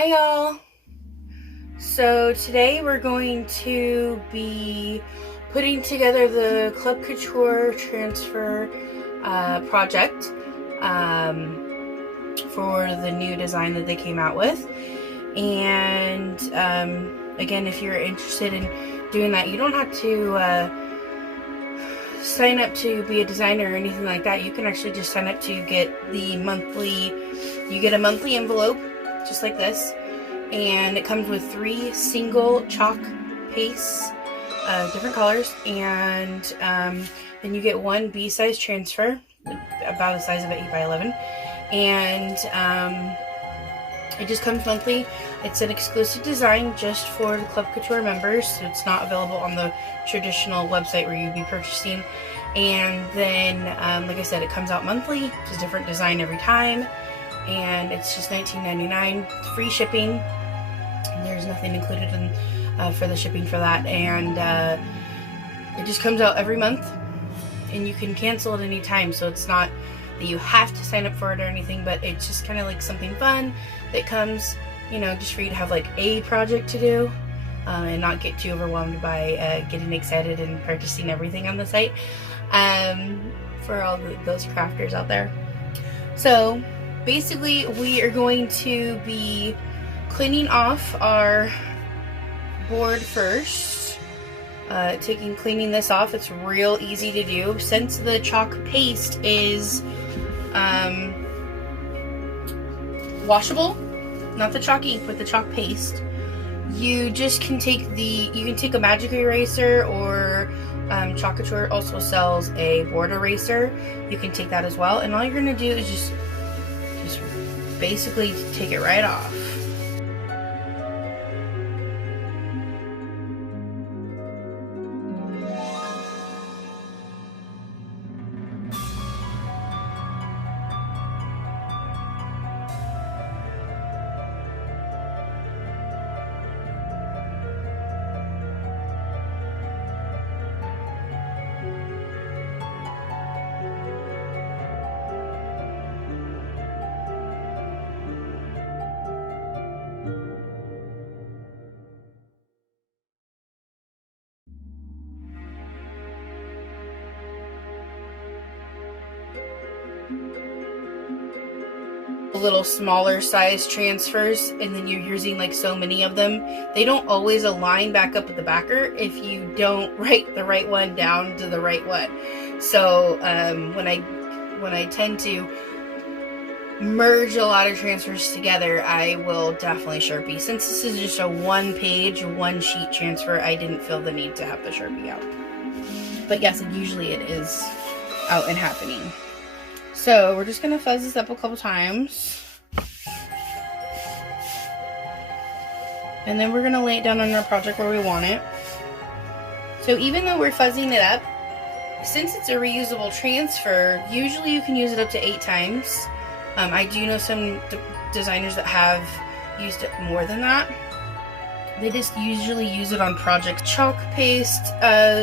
Hi y'all! So today we're going to be putting together the Club Couture transfer project for the new design that they came out with. And again, if you're interested in doing that, you don't have to sign up to be a designer or anything like that. You can actually just sign up to get the monthly, you get a monthly envelope just like this, and it comes with 3 single chalk pastes, different colors, and then you get 1 B-size transfer, about the size of an 8x11, and it just comes monthly. It's an exclusive design just for the Club Couture members, so it's not available on the traditional website where you'd be purchasing. And then, like I said, it comes out monthly. It's a different design every time, and it's just $19.99, free shipping. There's nothing included in for the shipping for that, and it just comes out every month, and you can cancel at any time. So it's not that you have to sign up for it or anything, but it's just kind of like something fun that comes, you know, just for you to have like a project to do, and not get too overwhelmed by getting excited and purchasing everything on the site, for all those crafters out there. So basically we are going to be cleaning off our board first, cleaning this off. It's real easy to do since the chalk paste is washable, not the chalk ink, but the chalk paste. You just can take a magic eraser, or Chalk Couture also sells a board eraser. You can take that as well, and all you're gonna do is just basically take it right off. Little smaller size transfers, and then you're using like so many of them, they don't always align back up with the backer if you don't write the right one down to the right one. So when I tend to merge a lot of transfers together, I will definitely Sharpie. Since this is just a 1-page, 1-sheet transfer, I didn't feel the need to have the Sharpie out. But yes, usually it is out and happening. So we're just going to fuzz this up a couple times, and then we're going to lay it down on our project where we want it. So even though we're fuzzing it up, since it's a reusable transfer, usually you can use it up to 8 times. I do know some designers that have used it more than that. They just usually use it on projects. Chalk paste,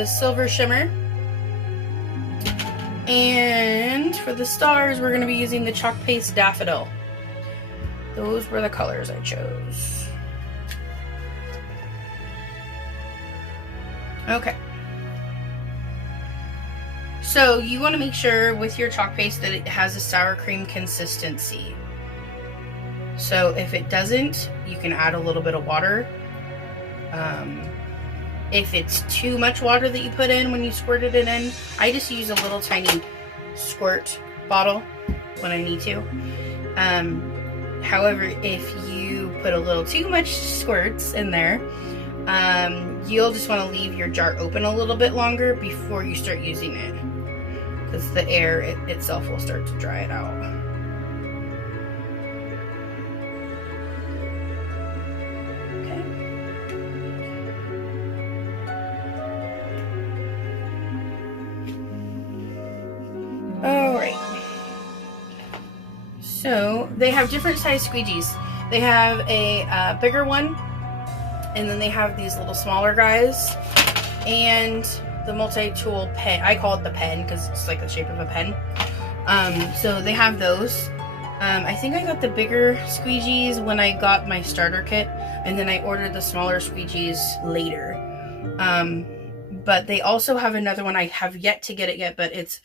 silver shimmer. And for the stars, we're going to be using the chalk paste daffodil. Those were the colors I chose. Okay. So you want to make sure with your chalk paste that it has a sour cream consistency. So if it doesn't, you can add a little bit of water. If it's too much water that you put in when you squirted it in, I just use a little tiny squirt bottle when I need to. However, if you put a little too much squirts in there, you'll just want to leave your jar open a little bit longer before you start using it, because the air itself will start to dry it out. Alright, so they have different size squeegees. They have a bigger one, and then they have these little smaller guys, and the multi-tool pen. I call it the pen because it's like the shape of a pen. So they have those. I think I got the bigger squeegees when I got my starter kit, and then I ordered the smaller squeegees later. But they also have another one. I have yet to get it yet, but it's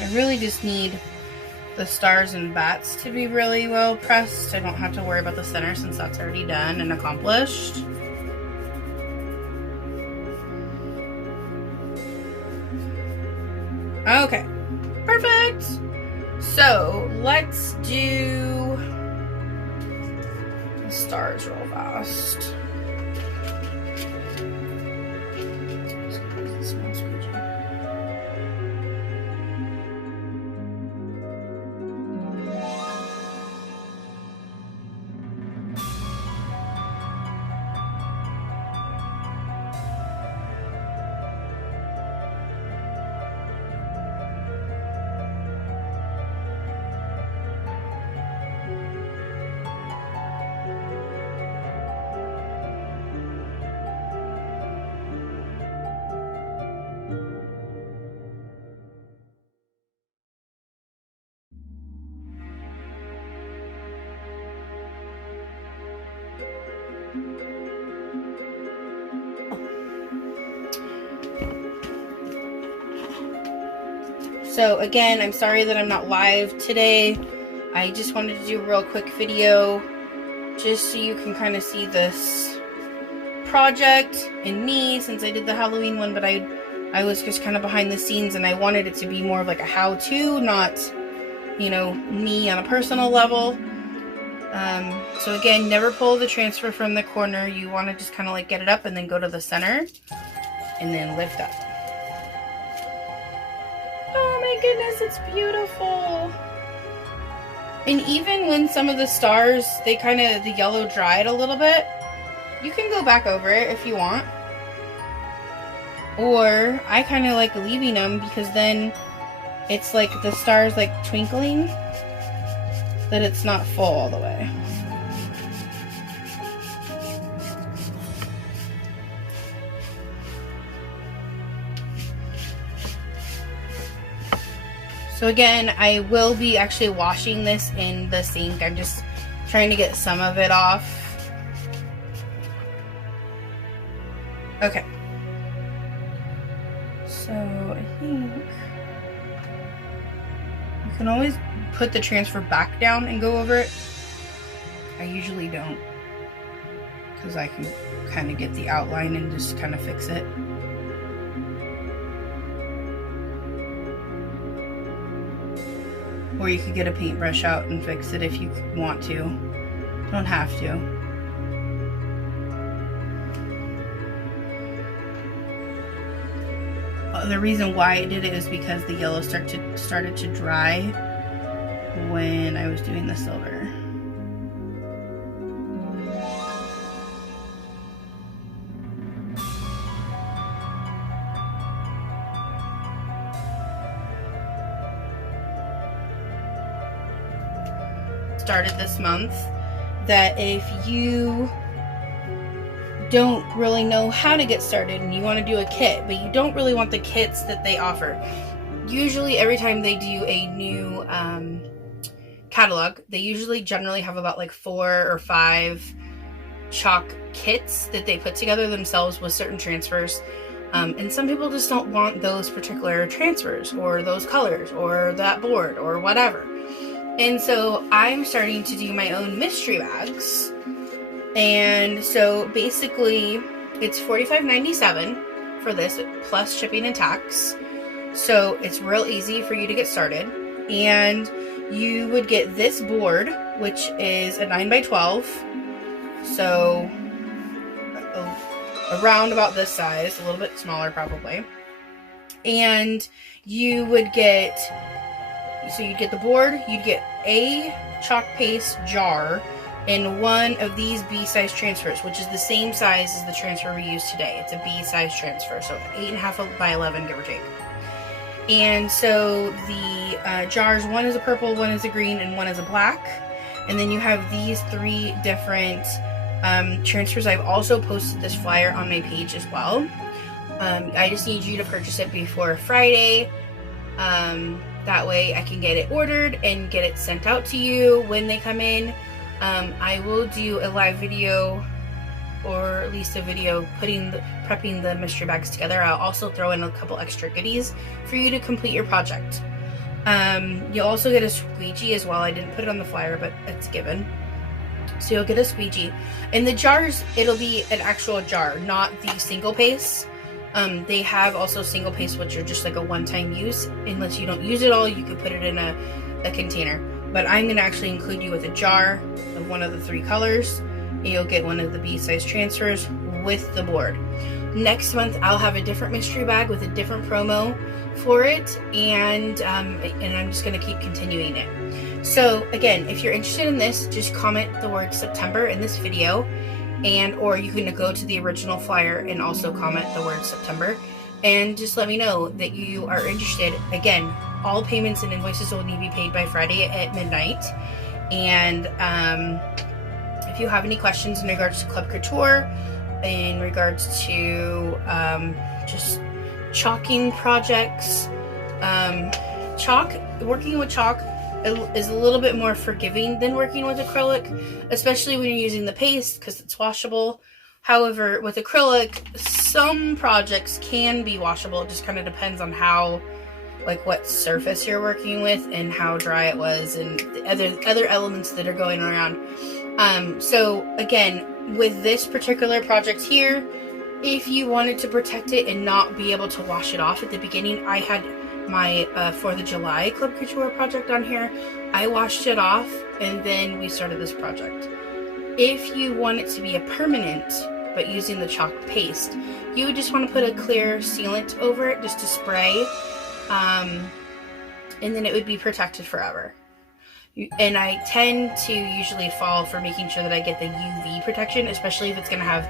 I really just need the stars and bats to be really well pressed. I don't have to worry about the center since that's already done and accomplished. Okay, perfect. So let's do the stars real fast. So again, I'm sorry that I'm not live today. I just wanted to do a real quick video just so you can kind of see this project and me, since I did the Halloween one, but I was just kind of behind the scenes and I wanted it to be more of like a how-to, not, you know, me on a personal level. So again, never pull the transfer from the corner. You want to just kind of like get it up and then go to the center and then lift up. Oh my goodness, it's beautiful. And even when some of the stars, the yellow dried a little bit, you can go back over it if you want. Or I kind of like leaving them because then it's like the stars like twinkling, that it's not full all the way. So again, I will be actually washing this in the sink. I'm just trying to get some of it off. Okay. So I think you can always put the transfer back down and go over it. I usually don't, because I can kind of get the outline and just kind of fix it. Or you could get a paintbrush out and fix it if you want to. Don't have to. The reason why I did it is because the yellow started to dry when I was doing the silver. started this month that if you don't really know how to get started and you want to do a kit, but you don't really want the kits that they offer. Usually every time they do a new catalog, they usually generally have about like 4 or 5 chalk kits that they put together themselves with certain transfers. And some people just don't want those particular transfers or those colors or that board or whatever. And so I'm starting to do my own mystery bags. And so basically it's $45.97 for this plus shipping and tax. So it's real easy for you to get started. And you would get this board, which is a 9x12. So around about this size, a little bit smaller probably. And you would get, so you'd get the board, you'd get a chalk paste jar and one of these B-size transfers, which is the same size as the transfer we use today. It's a B-size transfer, so 8.5 by 11, give or take. And so the jars, one is a purple, one is a green, and one is a black. And then you have these 3 different transfers. I've also posted this flyer on my page as well. I just need you to purchase it before Friday. That way I can get it ordered and get it sent out to you when they come in. I will do a live video, or at least a video prepping the mystery bags together. I'll also throw in a couple extra goodies for you to complete your project. You'll also get a squeegee as well. I didn't put it on the flyer, but it's given. So you'll get a squeegee. In the jars, it'll be an actual jar, not the single paste. They have also single paste, which are just like a one-time use. Unless you don't use it all, you could put it in a container. But I'm going to actually include you with a jar of one of the 3 colors. And you'll get one of the B-size transfers with the board. Next month, I'll have a different mystery bag with a different promo for it. And I'm just going to keep continuing it. So again, if you're interested in this, just comment the word September in this video. Or you can go to the original flyer and also comment the word September. And just let me know that you are interested. Again, all payments and invoices will need to be paid by Friday at midnight. And if you have any questions in regards to Club Couture, in regards to just chalking projects, working with chalk is a little bit more forgiving than working with acrylic, especially when you're using the paste because it's washable. However, with acrylic, some projects can be washable. It just kind of depends on how, like, what surface you're working with and how dry it was and the other elements that are going around. So again, with this particular project here, if you wanted to protect it and not be able to wash it off at the beginning, I had my 4th of July Club Couture project on here. I washed it off and then we started this project. If you want it to be a permanent, but using the chalk paste, you would just want to put a clear sealant over it just to spray, and then it would be protected forever. And I tend to usually fall for making sure that I get the UV protection, especially if it's going to have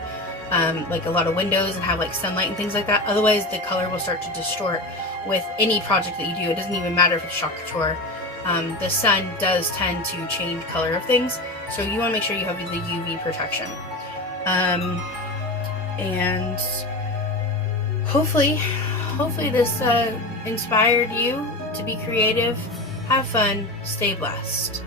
like a lot of windows and have like sunlight and things like that. Otherwise the color will start to distort with any project that you do. It doesn't even matter if it's chalk couture. The sun does tend to change color of things, so you want to make sure you have the UV protection. And hopefully this inspired you to be creative, have fun, stay blessed.